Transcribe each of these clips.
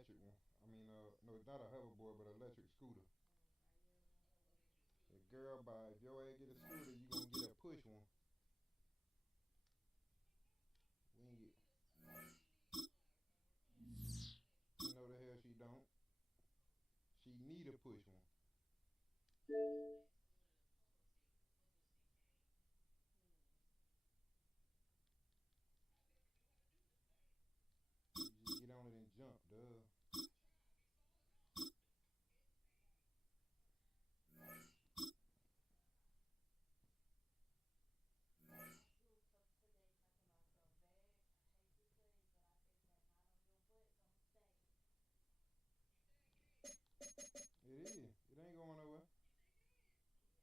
electric one. I mean, no, it's not a hoverboard, but an electric scooter. The girl, by if your ass get a scooter, you gonna get a push one. We ain't get. No, the hell she don't. She need a push one. You just get on it and jump, duh. It is. It ain't going nowhere.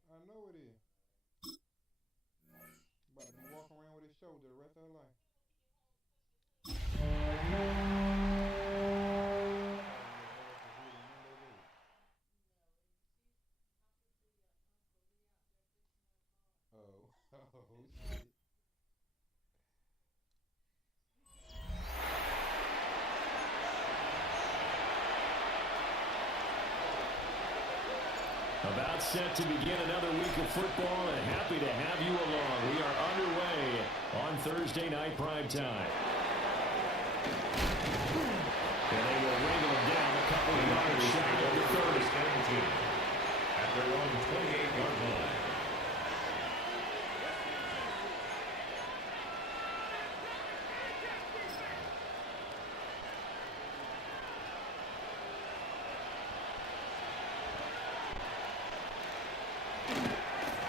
I know it is. About to be walking around with his shoulder the rest of her life. Oh, oh shit. About set to begin another week of football, and happy to have you along. We are underway on Thursday night primetime. And they will wrangle them down a couple of yards shy of the 30. At their own 28-yard line.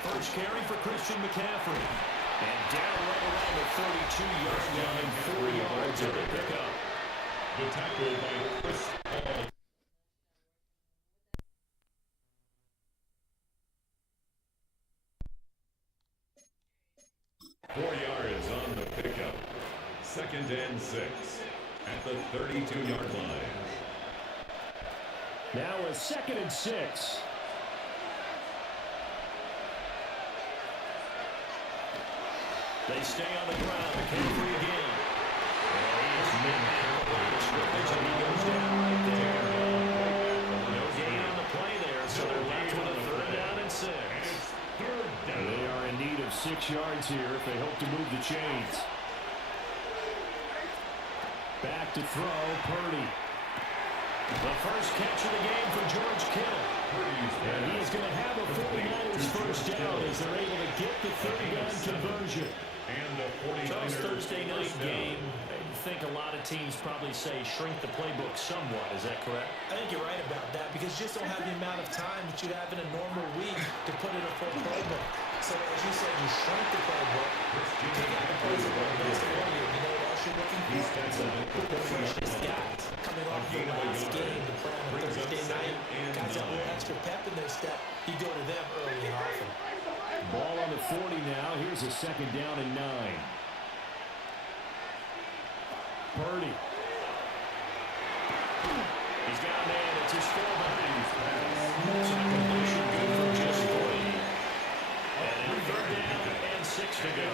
First carry for Christian McCaffrey. And down right around the 32-yard line, 4 yards of the pickup. The tackle by Chris Paul. 4 yards on the pickup. 2nd and 6 at the 32-yard line. Now a 2nd and 6. They stay on the ground. McCaffrey again. And he is mid-line scrimmage, and he goes down right there. No gain on the play there, so they're left with a 3rd down and 6. They are in need of 6 yards here if they hope to move the chains. Back to throw, Purdy. The first catch of the game for George Kittle. And he's going to have a 49ers first down as they're able to get the 3rd-down conversion. And the 49ers Thursday night game, I think a lot of teams probably say shrink the playbook somewhat. Is that correct? I think you're right about that because you just don't have the amount of time that you'd have in a normal week to put in a full playbook. So as you said, you shrink the playbook, take out the plays that work best for you. You know what else you're looking for? The freshest guys coming off the last game to play on a Thursday night. Guys have a little extra pep in their step. You go to them early and often. Ball on the 40 now. Here's a 2nd down and 9. Purdy. He's got a man. It's his fullback. So completion good for just 40. And 3rd down and 6 to go.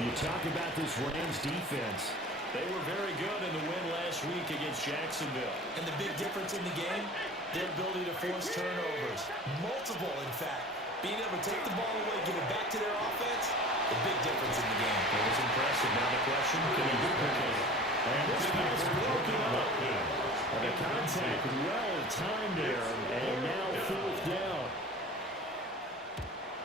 You talk about this Rams defense. They were very good in the win last week against Jacksonville. And the big difference in the game, their ability to force turnovers. Multiple, in fact. Being able to take the ball away, give it back to their offense, the big difference in the game. It was impressive. Now the question, can he duplicate it? And this pass broken up. The contact well timed there, and now 4th down.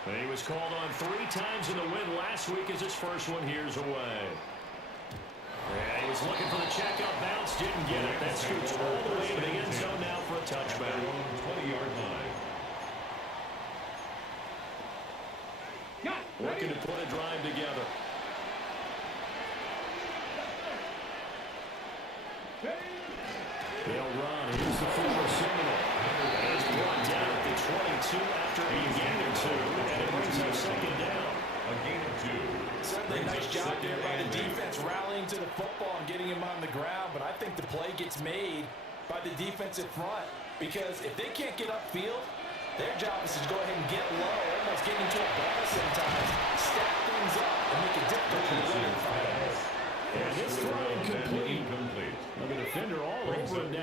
But he was called on 3 times in the win last week as his first one here's away. And he was looking for the checkup bounce, didn't get it. That scoots all the way to the end zone now for a touchback. 20-yard line. Looking to put a drive together. They'll run. Here's the former Seminole. He's brought down at the 22 after a gain or 2. And it brings up 2nd down. A gain of 2. Certainly a nice job there by the defense rallying to the football and getting him on the ground. But I think the play gets made by the defensive front. Because if they can't get upfield, their job is to go ahead and get low, almost get into a ball sometimes, stack things up, and make it difficult for the running fight. And this throw incomplete. The defender all over him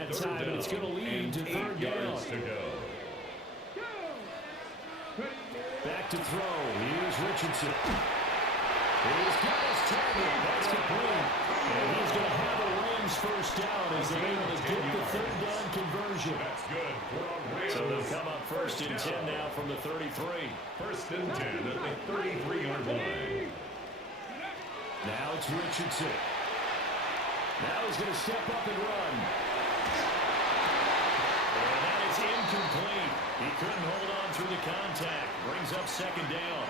back to throw. Here's Richardson. He's got his target. That's complete. And he's going to have a Rams first down as they're able to get the third down conversion. That's good for a Rams. So they'll come up first and 10 now from the 33. First and 10 at the 33-yard line. Now it's Richardson. Now he's going to step up and run. And that is incomplete. He couldn't hold on through the contact. Brings up second down.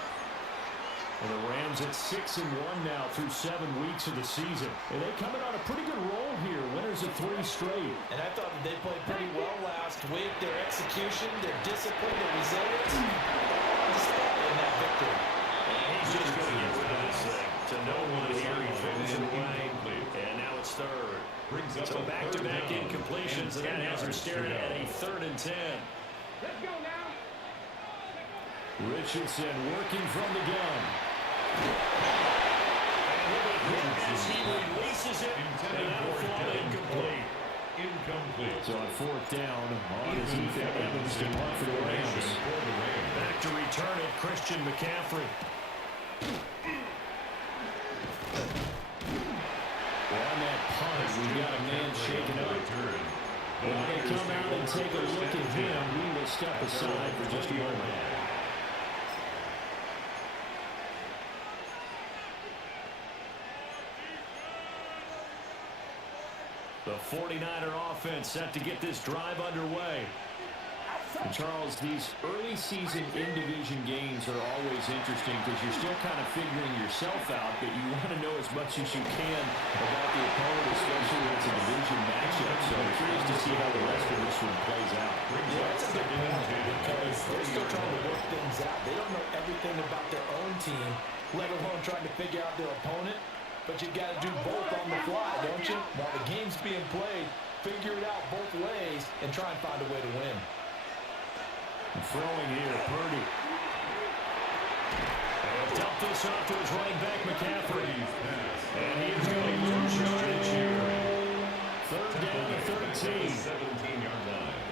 And the Rams at 6-1 now through 7 weeks of the season. And they coming on a pretty good roll here. Winners of 3 straight. And I thought that they played pretty well last week. Their execution, their discipline, their resilience, all on display in that victory. And he's just going to get rid of this thing. To no one here, he fades it away. And now it's third. Brings up So back-to-back incompletions, and that has her staring at a 3rd and 10. Let's go now. Richardson working from the gun. And as he releases it, and that'll fall incomplete. Incomplete. So on 4th down, on is Ethan Evans to punt for the Rams. Back to return it, Christian McCaffrey. On that punt, we've got a man shaken up. When they come out and take a look at him, we will step aside for just a moment. The 49er offense set to get this drive underway. And Charles, these early season in-division games are always interesting because you're still kind of figuring yourself out, but you want to know as much as you can about the opponent, especially when it's a division matchup. So I'm curious to see how the rest of this one plays out. Yeah, that's a good point because they're still trying to work things out. They don't know everything about their own team, let alone trying to figure out their opponent. But you got to do both on the fly, don't you? While the game's being played, figure it out both ways and try and find a way to win. Throwing here, Purdy. And dump this off to his running back, McCaffrey. And he is going to lose yardage here. 3rd down to 13. 17-yard line.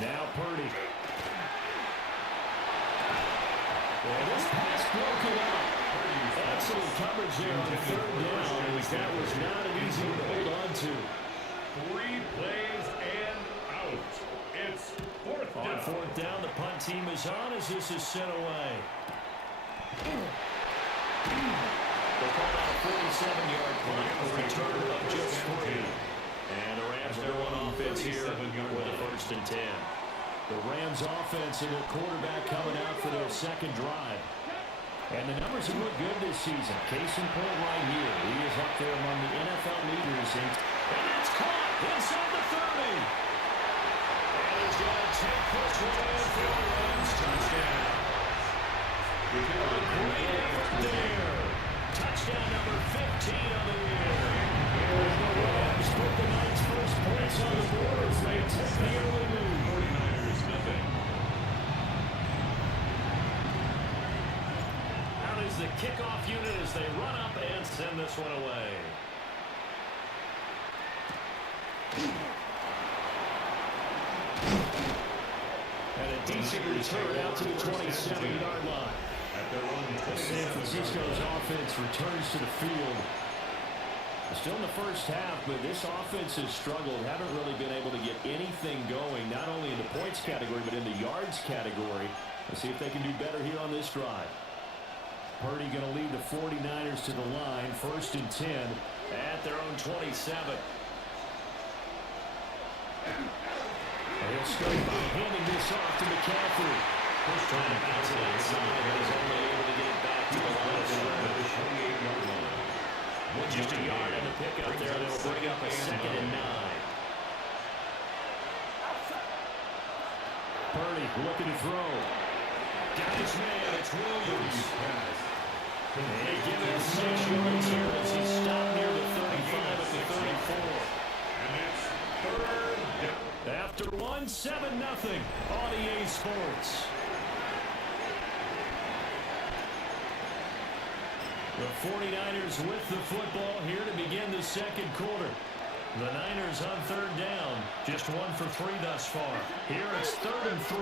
Now Purdy. And this pass broken up. Excellent coverage there on 3rd down. That was not an easy one to hold on to. 3 plays and out. It's 4th down. On 4th down, the punt team is on as this is sent away. They'll call out a 47-yard punt, a return of just 3. And the Rams are on offense here with a 1st and 10. The Rams offense and their quarterback coming out for their 2nd drive. And the numbers have looked good this season. Case in point right here. He is up there among the NFL leaders. And it's caught inside the 30. And he's going to take this one in for the Rams touchdown. A great effort there. Touchdown number 15 on the year. And the Rams put the Knights' first points on the board as they take the early lead. 49ers nothing. Out is the kickoff unit as they run up and send this one away. And a decent return out to the 27-yard line. San Francisco's offense returns to the field. Still in the first half, but this offense has struggled. Haven't really been able to get anything going, not only in the points category, but in the yards category. Let's see if they can do better here on this drive. Purdy going to lead the 49ers to the line. 1st and 10 at their own 27. And he'll start by handing this off to McCaffrey. First trying to bounce it outside, but is only able to get it back to the line of scrimmage. Just a yard on the pickup there. They'll bring up a 2nd and 9. Purdy looking to throw. Got his man. It's Williams. They give it 6 yards here as he stopped near the 35 at the 34. And it's 3rd down. After 1, 7-0 on EA Sports. The 49ers with the football here to begin the 2nd quarter. The Niners on third down. Just 1 for 3 thus far. Here it's 3rd and 3.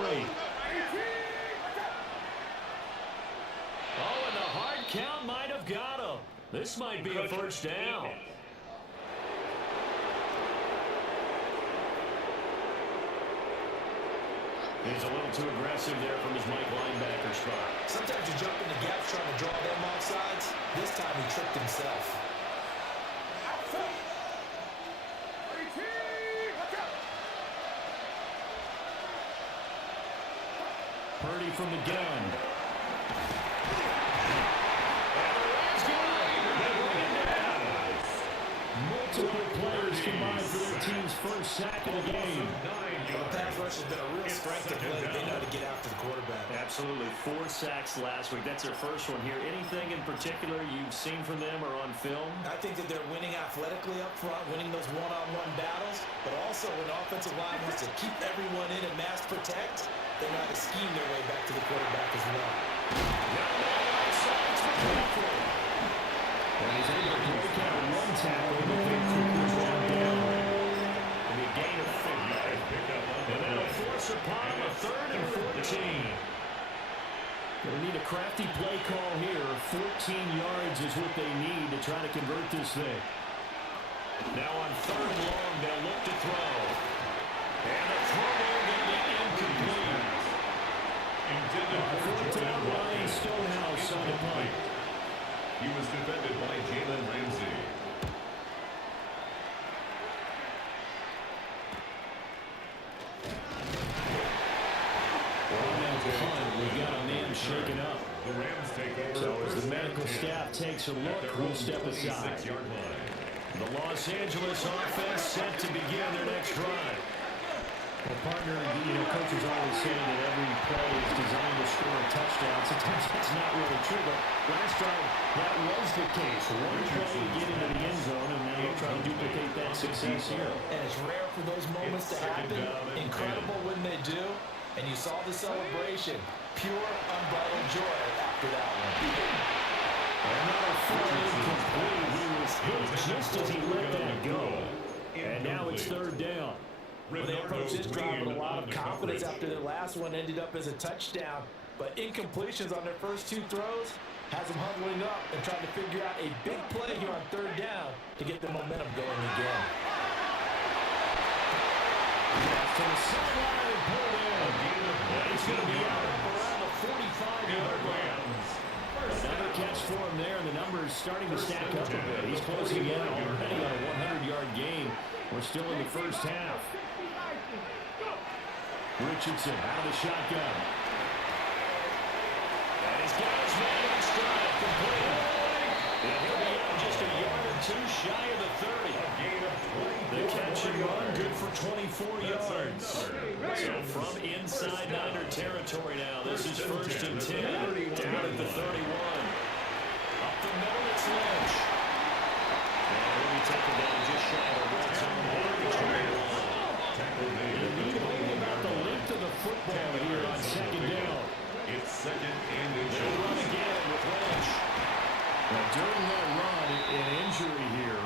Oh, and the hard count might have got him. This might be a first down. He's a little too aggressive there from his Mike linebacker spot. Sometimes you jump in the gaps trying to draw them off sides. This time he tricked himself. Purdy from the gun. Multiple players combined for their team's first sack of the game. The pass rush has been a real strength of late. They know how to get after the quarterback. Absolutely. 4 sacks last week. That's their first one here. Anything in particular you've seen from them or on film? I think that they're winning athletically up front, winning those one-on-one battles, but also when the offensive line wants to keep everyone in and mass protect, they know how to scheme their way back to the quarterback as well. And he's able to break out 1 tackle and the first down. And a gain of 5. And that'll force upon a 3rd and 14. Going to need a crafty play call here. 14 yards is what they need to try to convert this thing. Now on 3rd and long, they'll look to throw. And the throw will be incomplete. Fourth down, Ryan Stonehouse on the punt. He was defended by Jalen Ramsey. We've got a man shaken up. The Rams take over. So as the medical staff takes a look, we'll step aside. The Los Angeles offense set to begin their next drive. Well, partner, Coach is always saying that every play is designed to score a touchdown. Sometimes that's not really true, but last drive, that was the case. One play to get into the end zone, and now they'll try to duplicate that success here. And it's rare for those moments to happen. Incredible when they do. And you saw the celebration. Pure, unbridled joy after that one. Another full incomplete. He was hit just as he let that go. And now it's 3rd down. Well, they approached this drive with a lot of confidence after their last one ended up as a touchdown. But incompletions on their first 2 throws has them huddling up and trying to figure out a big play here on 3rd down to get the momentum going again. To the sideline, pulled in. He's going to be out around the 45-yard line. Another catch for him there, and the numbers starting to stack up a bit. He's closing in already on a 100-yard game. We're still in the first half. Richardson out of the shotgun. And he's got his man in stride, complete. And he'll be out just a yard or 2 shy of the 30. The catch and run, good for 24 yards. So from inside Niner territory now, this is 1st and 10, down at the 31. Up the middle, it's Lynch. And he'll be taken down just shy of the red zone. About the length of the football here on 2nd down. It's 2nd and They'll run again with Lynch. Now, during that run, an injury here.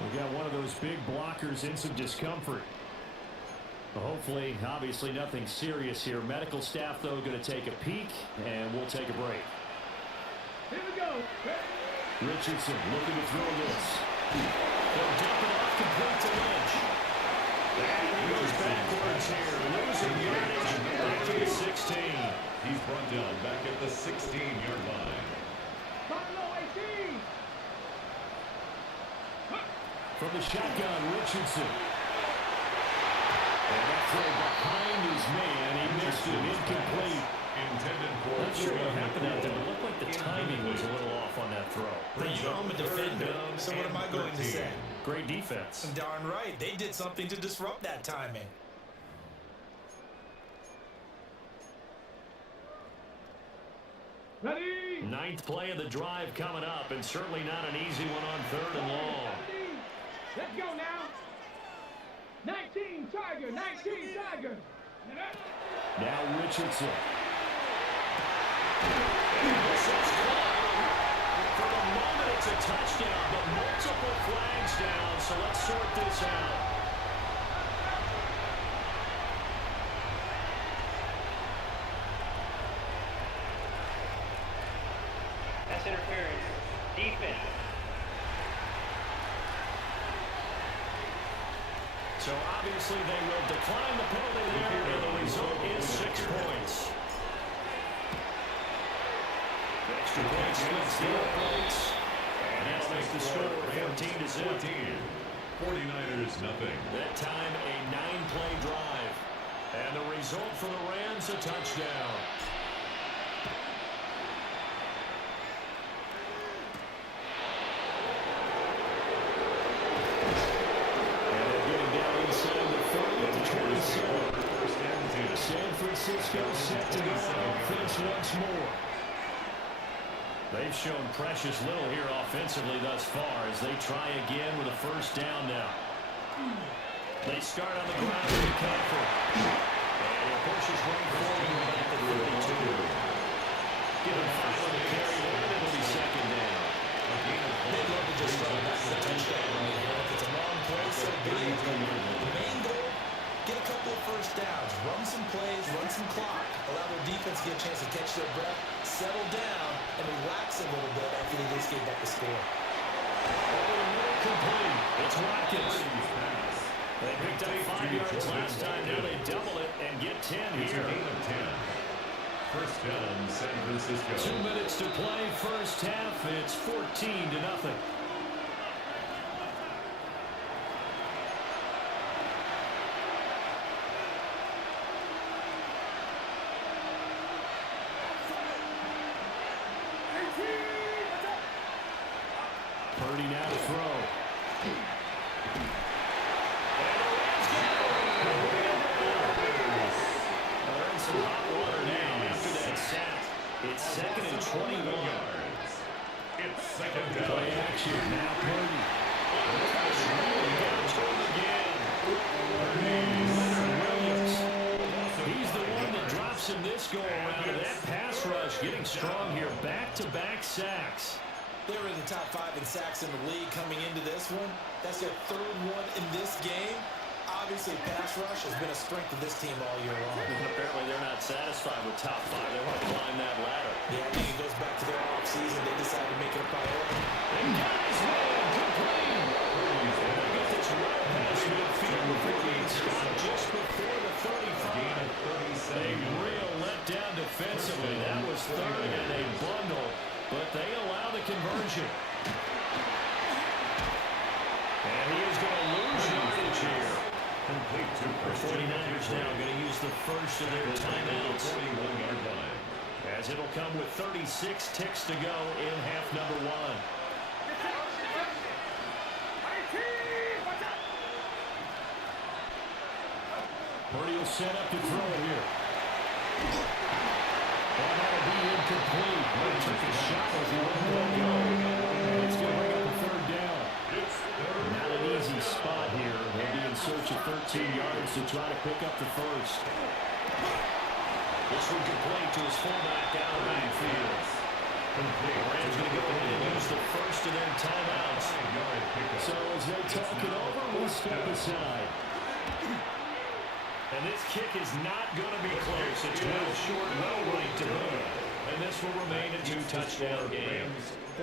We've got one of those big blockers in some discomfort. Well, hopefully, obviously, nothing serious here. Medical staff, though, going to take a peek, and we'll take a break. Here we go. Richardson looking to throw this. They'll dump it off complete to Lynch. And he goes backwards here. Losing yardage back to the 16. He's brought down back at the 16-yard line. From the shotgun, Richardson. And that throw behind his man. He missed it. Incomplete. Intended for Not sure what happened out there. It looked like the timing was a little off on that throw. But you know I'm a defender, so what am I going to say? Great defense. Darn right. They did something to disrupt that timing. Ready? 9th play of the drive coming up, and certainly not an easy one on 3rd and long. Let's go now. 19 Tiger, 19 Tiger. Now Richardson. For the moment, it's a touchdown, but multiple flags down, so so let's sort this out. Pass interference. Defense. So obviously they will decline the penalty there, and the result is 6 points. Extra point splits the uprights, and that'll make the score 14-0. 49ers nothing. That time a 9-play drive, and the result for the Rams, a touchdown. San Francisco set to go on offense once more. They've shown precious little here offensively thus far as they try again with a first down now. They start on the ground with McCaffrey. And he pushes right forward back at 32. Give him 5 on the carry there, and it'll be second down. They'd love to just run back to the touchdown. If it's a long play, so be it. The main goal, get a couple of first downs, run some plays, run some clock, allow their defense to get a chance to catch their breath, settle down, and relax a little bit after they just gave back the score. Complete. It's Watkins. They picked up 5 yards last time. Now they double it and get 10 It's a here. gain of 10. First down, San Francisco. 2 minutes to play, first half. It's 14-0. Purdy now to throw. They're in some hot water now after that sack. It's second and 21. It's second down. Play action. Now Purdy. Williams. He's the one that drops in this go-around. That pass rush getting strong here. Back-to-back sacks. They were in the top 5 in sacks in the league coming into this one. That's their 3rd one in this game. Obviously, pass rush has been a strength of this team all year long. Apparently, they're not satisfied with top 5. They want to climb that ladder. Yeah, I think it goes back to their offseason. They decided to make it a priority. And guys, complete. They get this right past midfield before being stopped just before the 35. A real letdown defensively. That was 3rd and a bundle, but they allow the conversion. And he is going to lose yardage here. Complete to The 49ers now going to use the first of their timeouts. 41-yard line. As it'll come with 36 ticks to go in half number 1. Purdy will set up to throw it here. And that'll be incomplete. He took a shot as he let that go. And it's going to bring up a 3rd down. Not an easy spot here. They'll be in search of 13 yards to try to pick up the first. This one complete to his fullback down right field. Rams going to go in and use the first of their timeouts. So as they talk it over, we'll step aside. And this kick is not going to be close. It's well short, well right to him. And this will remain a 2-touchdown game.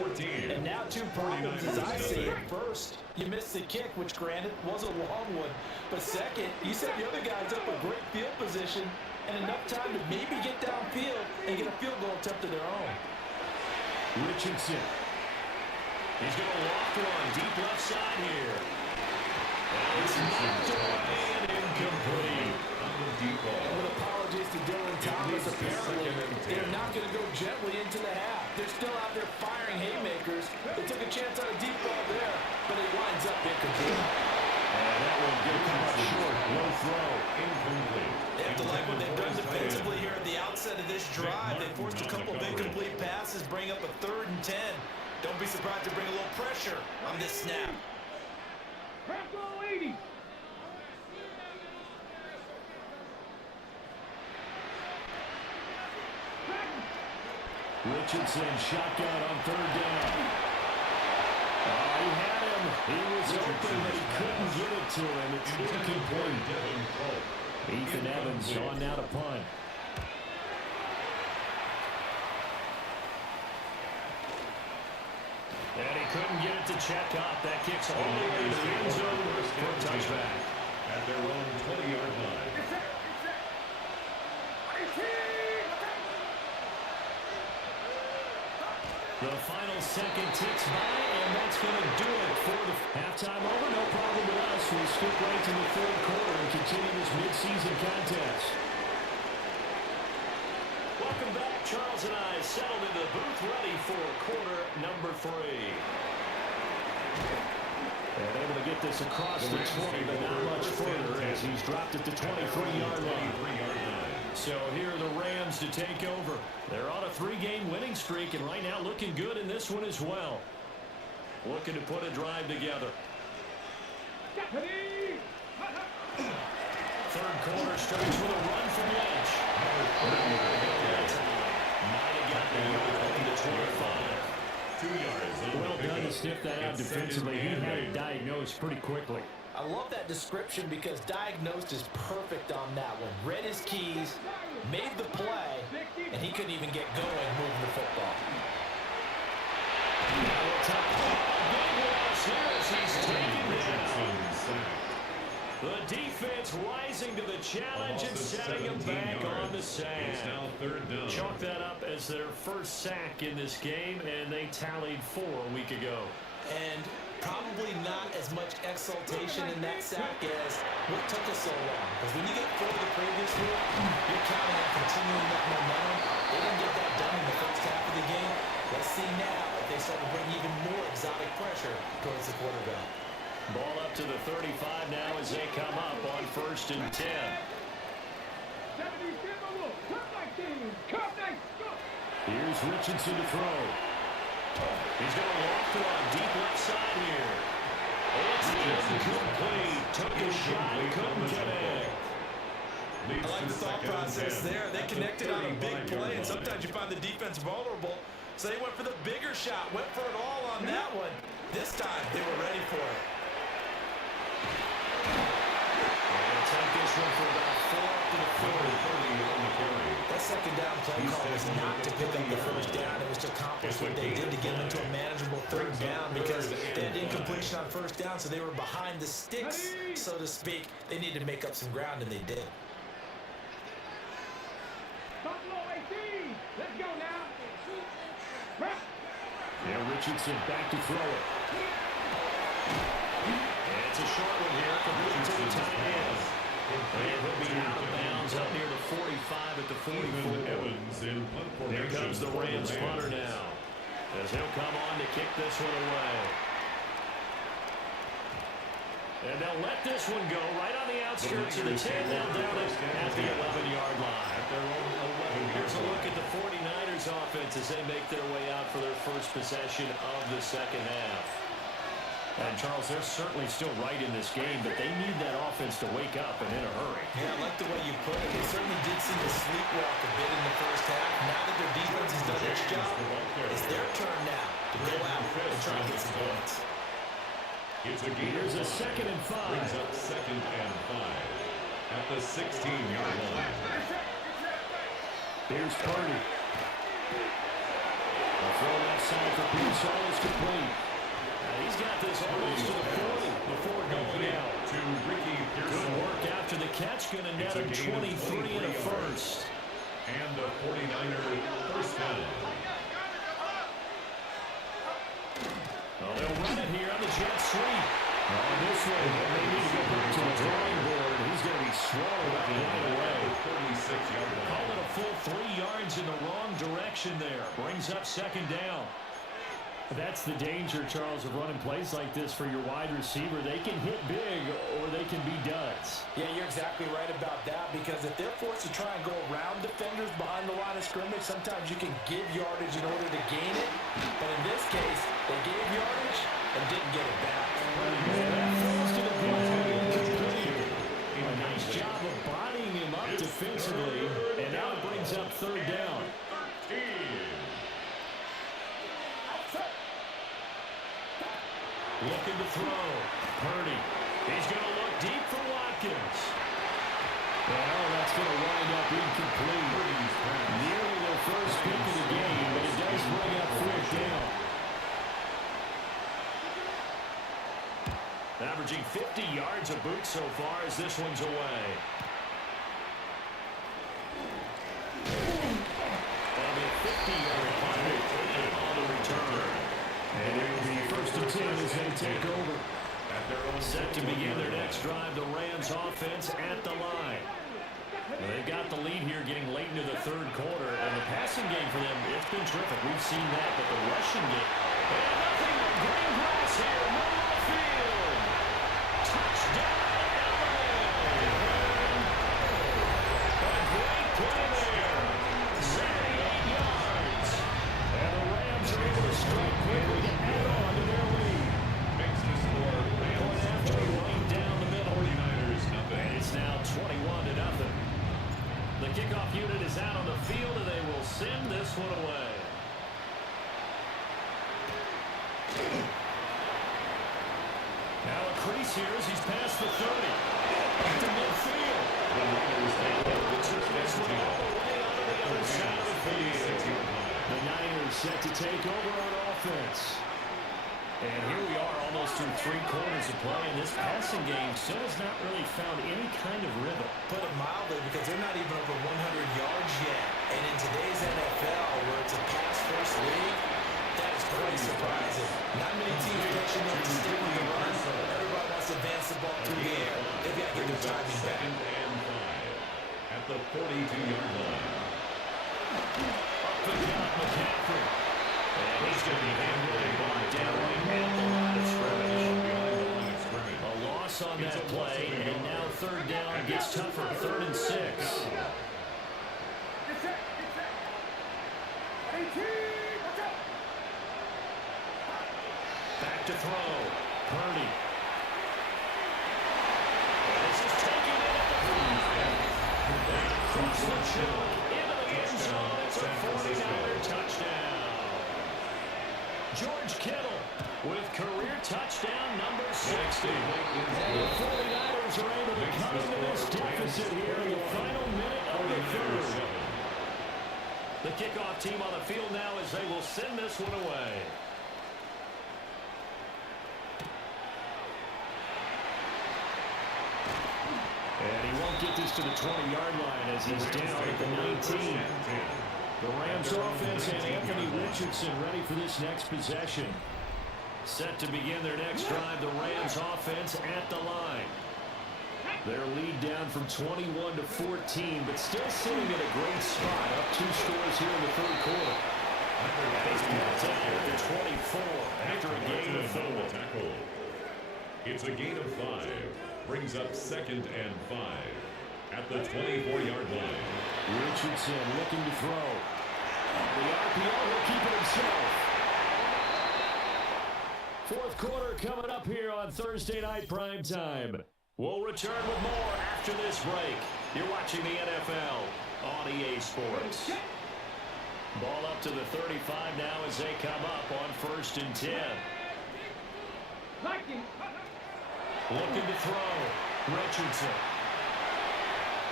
14. And now 2 problems as I see it. First, you missed the kick, which granted was a long one. But second, you set the other guys up with great field position and enough time to maybe get downfield and get a field goal attempt of their own. Richardson. He's going to walk one deep left side here. And it's knocked away and incomplete. With apologies to Dylan Thomas, apparently they're not going to go gently into the half. They're still out there firing haymakers. They took a chance on a deep ball there, but it winds up incomplete. And that one did come up short. Low throw. Incomplete. They have to like what they've done defensively here at the outset of this drive. They forced a couple of incomplete passes, bring up a 3rd and 10. Don't be surprised to bring a little pressure on this snap. Bravo 80. Richardson shotgun on 3rd down. He had him. He was open, but he couldn't get it to him. It's incomplete. Ethan Evans on now to punt. And he couldn't get it to check up. That kicks all the way to the end zone for a touchback. At their own 20-yard line. The final second ticks by, and that's going to do it for the halftime over. No problem with us. We'll skip right to the third quarter and continue this midseason contest. Welcome back. Charles and I settled into the booth ready for quarter number 3. And able to get this across the 20, but not much further as he's dropped at the 23-yard line. So here are the Rams to take over. They're on a 3-game winning streak, and right now looking good in this one as well. Looking to put a drive together. Third quarter starts with a run from Lynch. Might have got the yard to 25. 2 yards. Well done to sniff that out defensively. He had it diagnosed pretty quickly. I love that description because diagnosed is perfect on that one. Read his keys, made the play, and he couldn't even get going moving the football. The defense rising to the challenge and setting him back on the sand. Chalk that up as their first sack in this game, and they tallied 4 a week ago. And probably not as much exultation in that sack as what took us so long. Because when you get 4 the previous week, you're counting on continuing that momentum. They didn't get that done in the first half of the game. Let's see now if they start to bring even more exotic pressure towards the quarterback. Ball up to the 35 now as they come up on 1st and 10. Here's Richardson to throw. He's going to walk through on deep left side here. It's incomplete. Took a shot, couldn't connect. I like the thought process there. They connected on a big play, and sometimes you find the defense vulnerable. So they went for the bigger shot, went for it all on that one. This time, they were ready for it. They'll take this one for about 4 up to the 40. That second down play call was not to pick up the first down. It was to accomplish what they did to get them into a manageable third down because they had incompletion on first down, so they were behind the sticks, so to speak. They needed to make up some ground, and they did. Let's go now. Yeah, Richardson back to throw it. And it's a short one here, complete to the tight end. And he'll be out of bounds up near the 45 at the 44. Here comes the Rams punter now, as he'll come on to kick this one away. And they'll let this one go right on the outskirts of the 10. They'll down it at the 11-yard line. Here's a look at the 49ers offense as they make their way out for their first possession of the second half. And Charles, they're certainly still right in this game, but they need that offense to wake up and in a hurry. Yeah, I like the way you put it. They certainly did seem to sleepwalk a bit in the first half. Now that their defense has done its job, it's their turn now to go out and try to get some points. Here's a 2nd and 5. Brings up 2nd and 5 at the 16-yard line. Here's Purdy. A throw left side for Pearsall is complete. He's got this almost to the 40 before going out. To Ricky Pearsall. Good work after the catch. Going to net him 23 and a first. And a 49er first down. Well, they'll run it here on the jet sweep. On this one, they need to go back to the drawing board. He's going to be swallowed up right away. 36-yard line. Call it a full 3 yards in the wrong direction there. Brings up 2nd down. That's the danger, Charles, of running plays like this for your wide receiver. They can hit big or they can be duds. Yeah, you're exactly right about that because if they're forced to try and go around defenders behind the line of scrimmage, sometimes you can give yardage in order to gain it. But in this case, they gave yardage and didn't get it back. A nice job of bodying him up defensively, and now it brings up 3rd down. Looking to throw. Purdy. He's going to look deep for Watkins. Well, that's going to wind up incomplete. Nearly their first pick of the game, but it does bring up fourth down. Averaging 50 yards a boot so far as this one's away. That'll be a 50-yard punt on the return. And it will be first and 10 as they take over. Set to begin their next drive, the Rams offense at the line. Well, they've got the lead here getting late into the third quarter, and the passing game for them, it's been terrific. We've seen that, but the rushing game, and nothing but green grass here, middle of the field. Touchdown, LA! A great play there. 78 yards. And the Rams are able to strike quickly to add on to their lead. Makes the score Point after right down the middle. 49ers nothing. And it's now 21-0. The kickoff unit is out on the field, and they will send this one away. Now a crease here as he's past the 30. To midfield. The Niners take over. This one all the way onto the other side of the field. The Niners set to take over on offense. And here we are almost through 3 quarters of play, and this passing game still has not really found any kind of rhythm. Put it mildly, because they're not even over 100 yards yet. And in today's NFL, where it's a pass-first league, that is pretty surprising. Not many teams catching up to stick with the run. Everybody wants to advance the ball through the air. They've got to get their timing back. Second and 5 at the 42-yard line. Up the count, McCaffrey. And he's going to be handling brought down right at the line of scrimmage. A loss on that play, and now third down gets tougher. 3rd and 6. Back to throw. Purdy. And this is taken in at the 5. Across the choke into the end zone. It's a 49er touchdown. George Kittle with career touchdown number 60. The 49ers are able to come into this deficit here in the final minute of the third. The kickoff team on the field now as they will send this one away. And he won't get this to the 20-yard line as he's down at the 19. The Rams offense and Anthony Richardson ready for this next possession. Set to begin their next drive, the Rams offense at the line. Their lead down from 21 to 14, but still sitting in a great spot, up 2 scores here in the third quarter. He's picked up at the 24 after a gain of 4. It's a gain of 5. Brings up 2nd and 5 at the 24-yard line. Richardson looking to throw. The RPO will keep it himself. Fourth quarter coming up here on Thursday Night Prime Time. We'll return with more after this break. You're watching the NFL on EA Sports. Ball up to the 35 now as they come up on 1st and 10. Looking to throw. Richardson.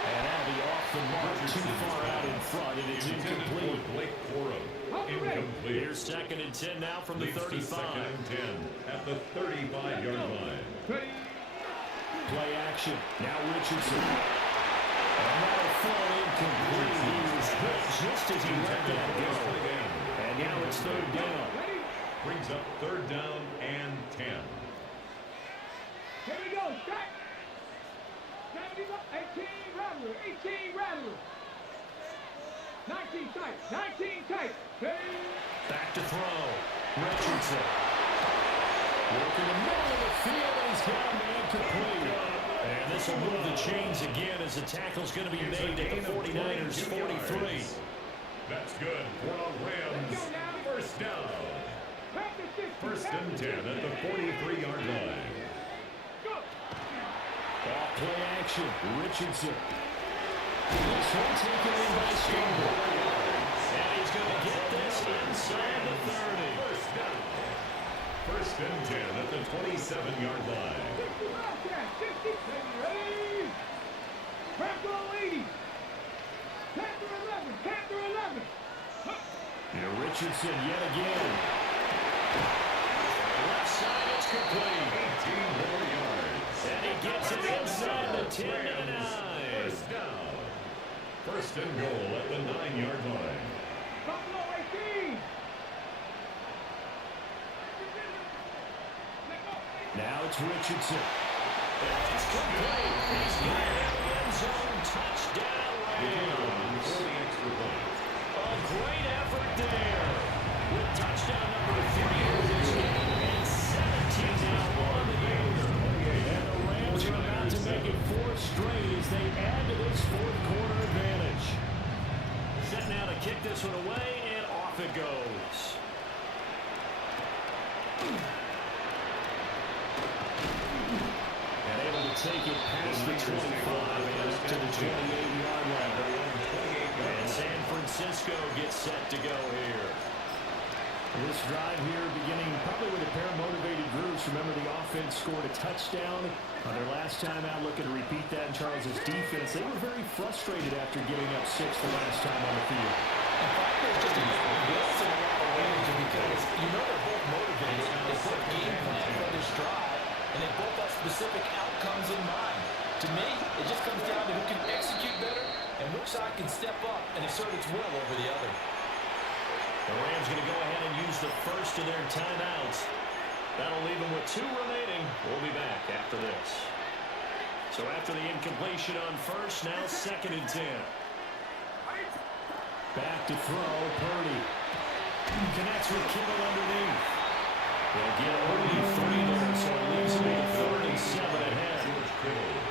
And that'll be off the mark, too far out in front, and it's incomplete. Incomplete. Here's 2nd and 10 now from the 35. 2nd and 10 at the 35-yard line. Play action. Now Richardson. And that'll fall incomplete. He was hit just as he let that go. And now it's 3rd down. Brings up 3rd down and 10. Here we go, strike. 18 Rattler, 18 Rattler. 19 tight, 19 tight. Back to throw. Richardson. Working the middle of the field, and he's got a man complete. And this will move the chains again as the tackle's going to be made at the 49ers' 43. That's good for the Rams. 1st down. 1st and 10 at the 43-yard line. Off play action. Richardson. This one taken in by Scarborough. And he's going to get this inside the 30. 1st down. 1st and 10 at the 27-yard line. 60 Wildcats, 60. Ready? Panther 80. Panther 11. Panther 11. Here Richardson yet again. Left side, it's complete. 18 more yards. And he gets it inside the 10-9. First down. First and goal at the 9-yard line. Buffalo 18. Now it's Richardson. It's complete. He's got it in the end zone. Touchdown, Rams. For the extra point. A great effort there. With touchdown number 3 of this game and 17 now on the year. And the Rams are about to make it 4 straight as they add to this fourth quarter advantage. Set now to kick this one away, and off it goes. And able to take it past the 25 and up to the 28-yard line. And San Francisco gets set to go here. This drive here beginning probably with a pair of motivated groups. Remember, the offense scored a touchdown on their last time out. Looking to repeat that in Charles' defense. They were very frustrated after giving up 6 the last time on the field. And frankly, it's just a blitz in a lot of ways because you know they're both motivated. They both game plan for this drive, and they both have specific outcomes in mind. To me, it just comes down to who can execute better and which side can step up and assert its will over the other. The Rams going to go ahead and use the first of their timeouts. That'll leave them with 2 remaining. We'll be back after this. So after the incompletion on first, now 2nd and 10. Back to throw, Purdy. Connects with Kittle underneath. They'll get only 3 there, so it leaves them at 3rd and 7 ahead.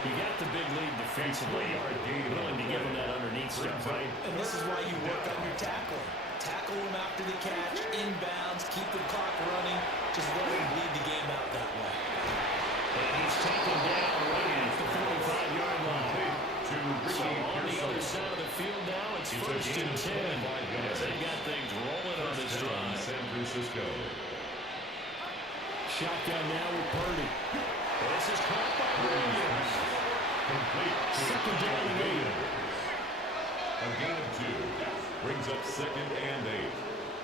You got the big lead defensively. Willing to give them that underneath stuff, right? And this is why you work on your tackling. Tackle them after the catch, inbounds, keep the clock running. Just let them bleed the game out that way. And he's taken down right at the 45-yard line. So on the other side of the field now, it's 1st and 10. As they got things rolling on this drive. San Francisco. Shotgun now with Purdy. This is caught by Williams. Complete. 2nd down and 8. A gain of 2. Brings up 2nd and 8.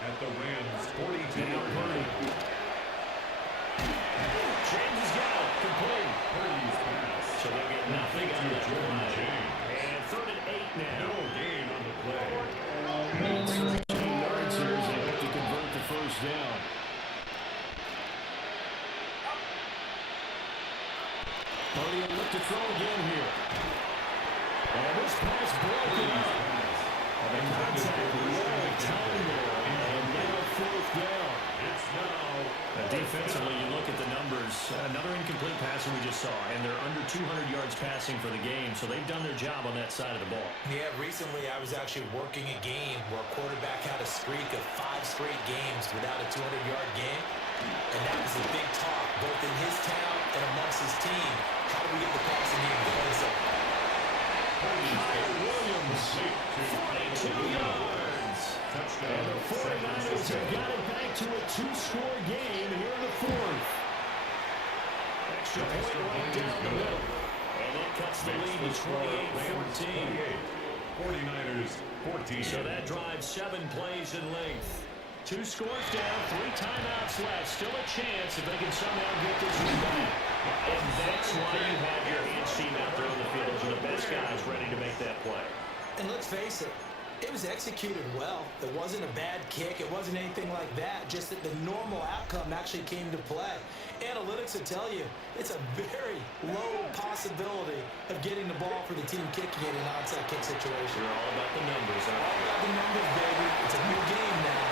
At the Rams' 42-yard line. James has got it. Complete. Purdy's pass. So they'll get nothing out of that drive. And 3rd and 8 now. No gain on the play. 13 yards here as they have to convert the first down. Purdy will look to throw again here. And this pass broken up. And the contact really time there. And now 4th down. It's now. Defensively, you look at the numbers. Another incomplete pass that we just saw. And they're under 200 yards passing for the game. So they've done their job on that side of the ball. Yeah, recently I was actually working a game where a quarterback had a streak of 5 straight games without a 200-yard game. And that was a big talk, both in his town and amongst his team. How do we get the passing game going? So Williams, 42 yards. And the 49ers have got it back to a 2-score game here in the 4th. Extra point right down the middle. And that cuts the lead to 28-14. 49ers, 14. So that drives 7 plays in length. 2 scores down, 3 timeouts left. Still a chance if they can somehow get this one back. And that's why you have your hands team out there on the field. Those are the best guys ready to make that play. And let's face it, it was executed well. It wasn't a bad kick. It wasn't anything like that. Just that the normal outcome actually came to play. Analytics will tell you it's a very low possibility of getting the ball for the team kicking in an onside kick situation. You're all about the numbers, huh? All about the numbers, baby. It's a new game now.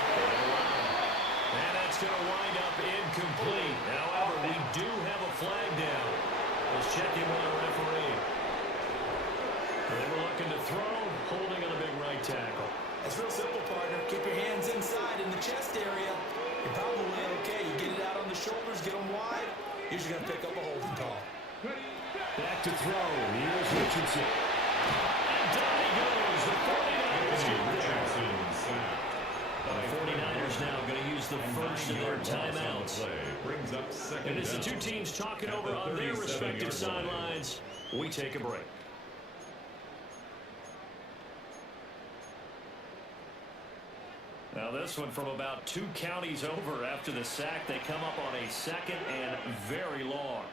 And that's going to wind up incomplete. However, we do have a flag down. Let's check in with our referee. They were looking to throw, holding on a big right tackle. It's real simple, partner. Keep your hands inside in the chest area. You're probably okay. You get it out on the shoulders, get them wide. You're just going to pick up a holding call. Back to throw. Here's Richardson. And down he goes. The 49ers get there. Richardson sacked. The 49ers now going to use the first of their timeouts. Brings up second And as the down. two teams talking At over the on their 37-yard respective line. sidelines, we take a break. Now this one from about 2 counties over after the sack. They come up on a second and very long.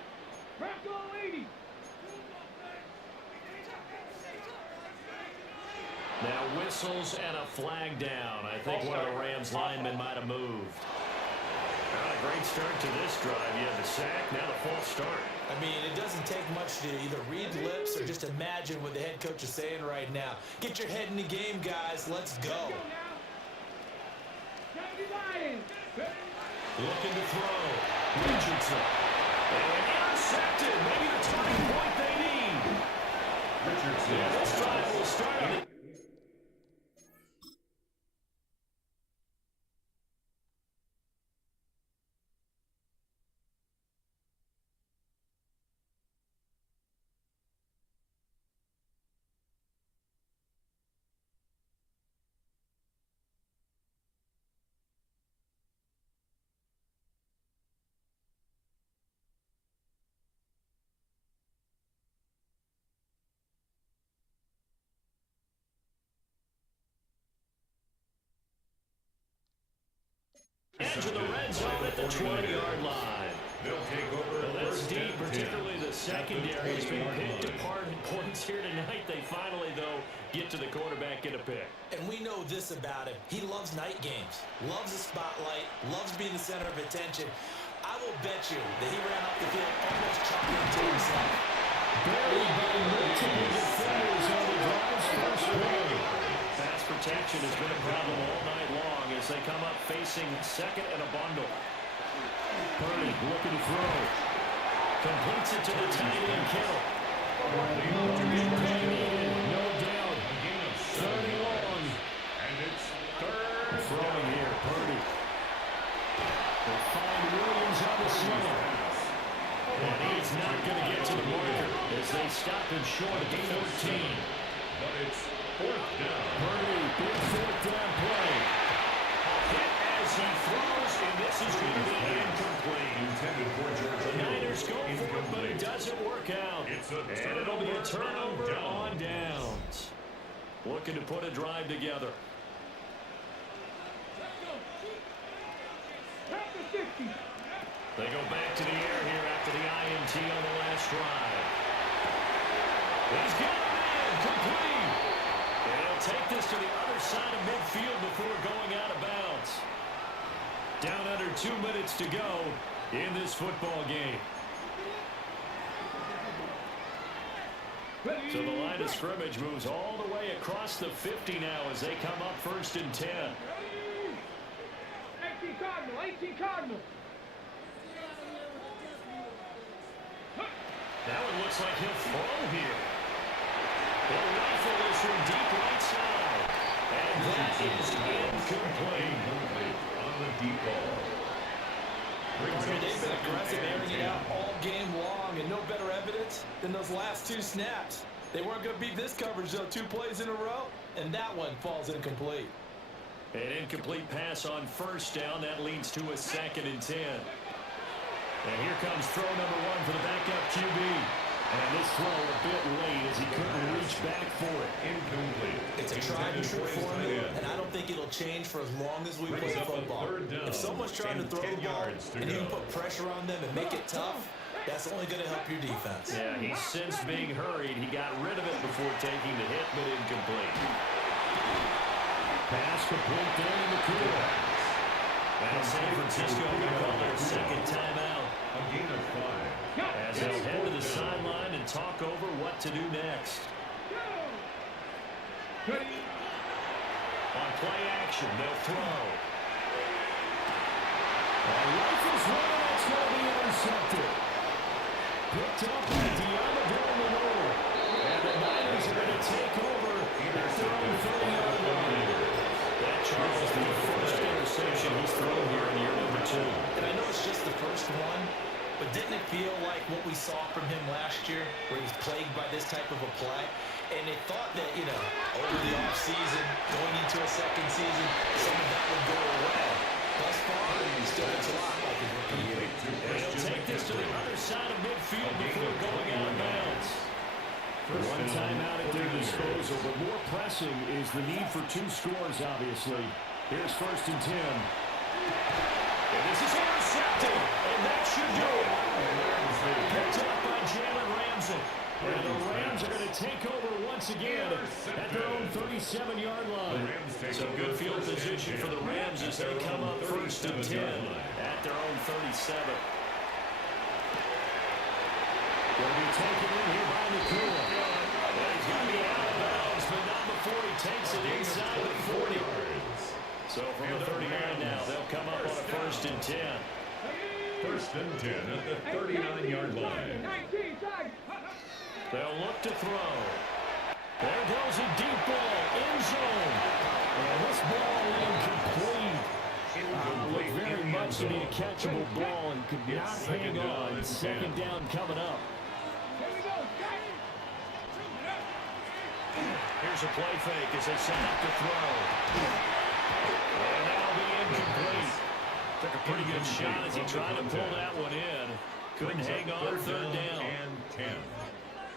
Bronco 80. Now whistles and a flag down. I think one of the Rams linemen might have moved. Not a great start to this drive. You have the sack, now the false start. I mean, it doesn't take much to either read lips or just imagine what the head coach is saying right now. Get your head in the game, guys. Let's go. Looking to throw. Richardson. And intercepted. Maybe the turning point they need. Richardson. Yeah, this drive will start on the... edge of the red zone at the 20-yard line. They'll take over. Well, that's first deep, and 10. particularly the secondary has been 20-yard picked line. apart in points here tonight. They finally, though, get to the quarterback, get a pick. And we know this about him. He loves night games, loves the spotlight, loves being the center of attention. I will bet you that he ran off the field almost chuckling to himself. Buried by multiple defenders on the drive's first play. Pass protection has been a problem all night long as they come up facing second and a bundle. Purdy looking to throw. Completes it to the tight end, Kittle. No doubt. Third and long. And it's third. Throwing here, Purdy. They find Williams on the sling. And he's not going to get to the marker as they stop him short at the 14. But it's fourth down. Purdy, big fourth down play. Hit as he throws, and this is going to be incomplete. Intended for George The Hill. Niners go for it, but it doesn't work out. It's a And it'll be a turnover down. on downs. Looking to put a drive together. They go back to the air here after the INT on the last drive. He's got a man complete. And he'll take this to the other side of midfield before going out of bounds. Down under 2 minutes to go in this football game. So the line of scrimmage moves all the way across the 50 now as they come up first and 10. 18 Cardinal, 18 Cardinal. Now it looks like he'll throw here. He'll rifle this from deep right side. And that is incomplete. On the deep ball. Brings up They've been second aggressive, and airing it 10. out all game long, and no better evidence than those last 2 snaps. They weren't going to beat this coverage, though, 2 plays in a row, and that one falls incomplete. An incomplete pass on first down. That leads to a second and 10. And here comes throw number 1 for the backup QB. And this throw a bit late as he couldn't reach back for it. Incomplete. It's a tried-and-true formula, and I don't think it'll change for as long as we play Brings up a football. third down If someone's trying to and throw 10 the ball yards to and you can go. put pressure on them and make it tough, that's only going to help your defense. Yeah, he's since being hurried. He got rid of it before taking the hit, but incomplete. Pass complete there in the cool. Now San Francisco going to call their second timeout. A gain of 5. As they'll head to the sideline and talk over what to do next. On play action, they'll throw. Rifles one, that's going to be intercepted. Picked up by Diamondor in the middle. And the Niners are going to take over at their own 30-yard line. That Charles, the first interception he's thrown here in year number 2. And I know it's just the first one, but didn't it feel like what we saw from him last year, where he was plagued by this type of a play? And they thought that, you know, over the offseason, going into a second season, some of that would go away. Thus far, he still looks a lot like his rookie year. He'll take this to the other side of midfield before going out of bounds. One timeout at their disposal, but more pressing is the need for 2 scores, obviously. Here's 1st and 10. And this is intercepted, and that should do it. Picked up by Jalen Ramsey. And the Rams are going to take over once again at their own 37-yard line. So good field position for the Rams as they come up 1st and 10 at their own 37. Going to be taken in here by Nakua. He's going to be out of bounds, but not before he takes it inside the 40. So from the 39 now, they'll come up on a 1st and 10. 1st and 10 at the 39-yard line. They'll look to throw. There goes a deep ball, end zone. And this ball incomplete. Looked very much to be a catchable ball and could not hang on. 2nd down coming up. Here's a play fake as they set up to throw. And that'll be incomplete. Took a pretty good shot as he tried to pull that one in. Couldn't hang on 3rd down. And 10.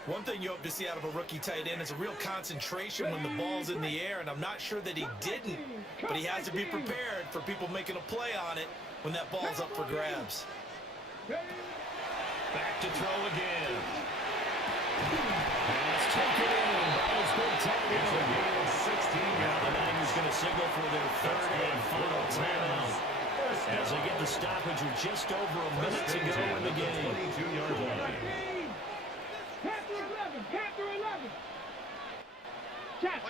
One thing you hope to see out of a rookie tight end is a real concentration when the ball's in the air, and I'm not sure that he didn't, but he has to be prepared for people making a play on it when that ball's up for grabs. Back to throw again. And it's taken in by his big tight end. 16. Now the Niners going to signal for their 3rd and final timeout as they get the stoppage with just over a minute to go in the game. 22-yard line. Panther 11. Catch.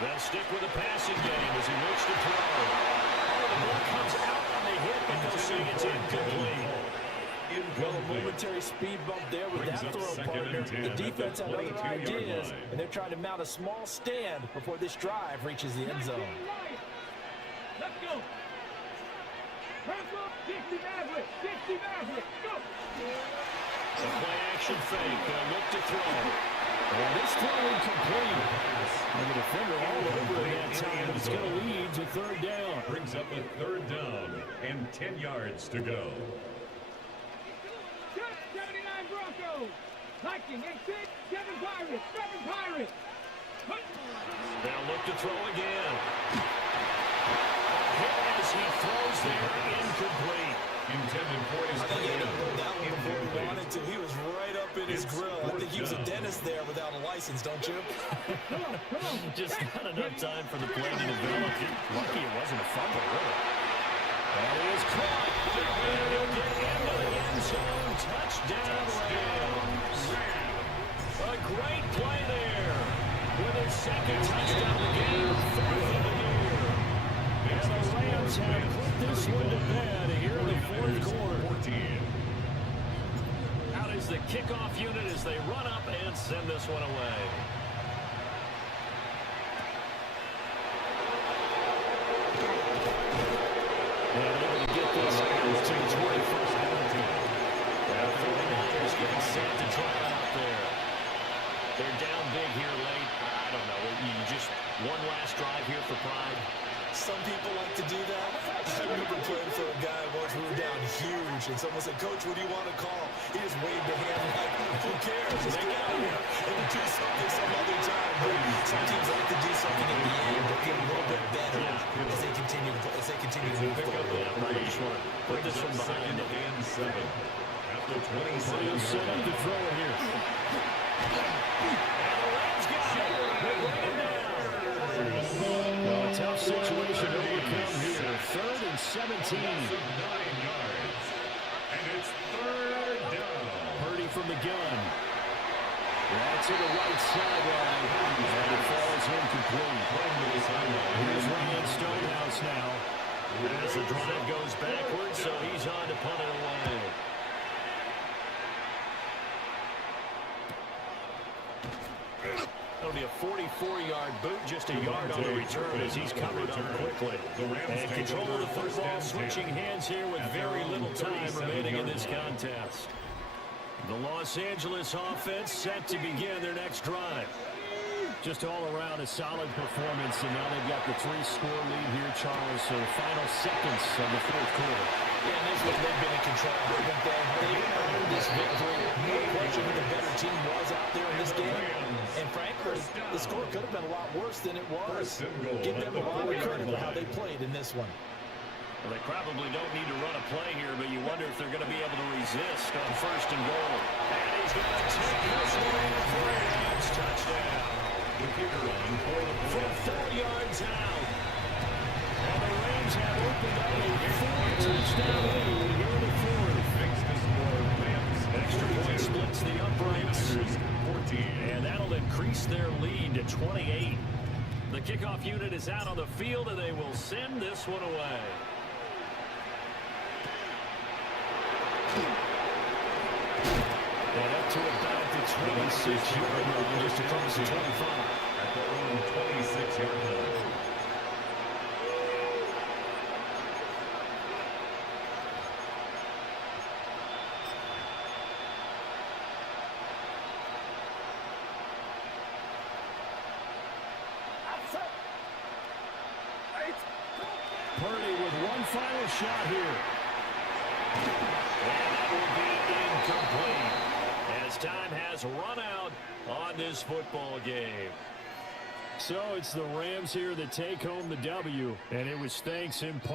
They'll stick with the passing game as he looks to throw. Oh, the ball comes out on the hit, but they'll say it's incomplete. Well, a momentary speed bump there with that throw, partner. The defense had other ideas, and they're trying to mount a small stand before this drive reaches the end zone. Let's go. 60 Maverick, go! A play action fake. They'll look to throw. And this throw incomplete. And the defender all over it that time. It's going to lead to 3rd down. Brings up a 3rd down and 10 yards to go. 79 Broncos. Viking, 8-6, 7 Pirates. They'll look to throw again. Hit as he throws there, incomplete. Intended for his I think he ended up that one before he wanted to. He was right up in his grill. I think he was a dentist there without a license, don't you? Just not enough time for the play to develop. Lucky it wasn't a fumble, really. That is caught. He'll get into the end zone. Touchdown, Rams. A great play there. With his 2nd touchdown of the game, 4th of the year. And the Rams have put this one to bed here in the 4th quarter. 14. Out is the kickoff unit as they run up and send this one away. And able to get this to the 21st penalty. Well, the 49ers getting set to try it out there. They're down big here late. I don't know. You just one last drive here for pride. Some people like to do that. I remember playing for a guy once we were down huge, and someone said, "Coach, what do you want to call?" He just waved a hand like, "Who cares? Just get out here and do something some other time." But some teams like to do something at the end to get a little bit better as they continue to move forward. I just want to put this one behind them. And 7. At the 27 He'll set up the throw here. And the Rams got it. They bring it down. Well, a tough situation to overcome here. 3rd and 17. 9 yards. And it's 3rd down. Purdy from the gun. That's to the right sideline. And it falls incomplete. Here's Ryan Stonehouse now. As the drive goes backwards, so he's on to punt it away. It'll be a 44-yard boot, just a yard on the return as he's covered up quickly. And control of the football switching hands here with very little time remaining in this contest. The Los Angeles offense set to begin their next drive. Just all around a solid performance, and now they've got the 3-score lead here, Charles. So final seconds of the fourth quarter. Yeah, and this one they've been in control, haven't they? They've earned this victory. No question who the better team was out there in this game. And frankly, the score could have been a lot worse than it was. Give them a lot of credit for how they played in this one. Well, they probably don't need to run a play here, but you wonder if they're going to be able to resist on 1st and goal. And he's going to take this one for a Rams touchdown. The kicker on from 4 yards out. And the Rams have opened up a 4-touchdown lead here in the fourth. Extra point splits the uprights. And that'll increase their lead to 28. The kickoff unit is out on the field, and they will send this one away. And up to about the 26-yard line, just across the 25. At their own 26-yard line. Purdy with one final shot here. And that will be incomplete, as time has run out on this football game. So it's the Rams here that take home the W, and it was thanks in part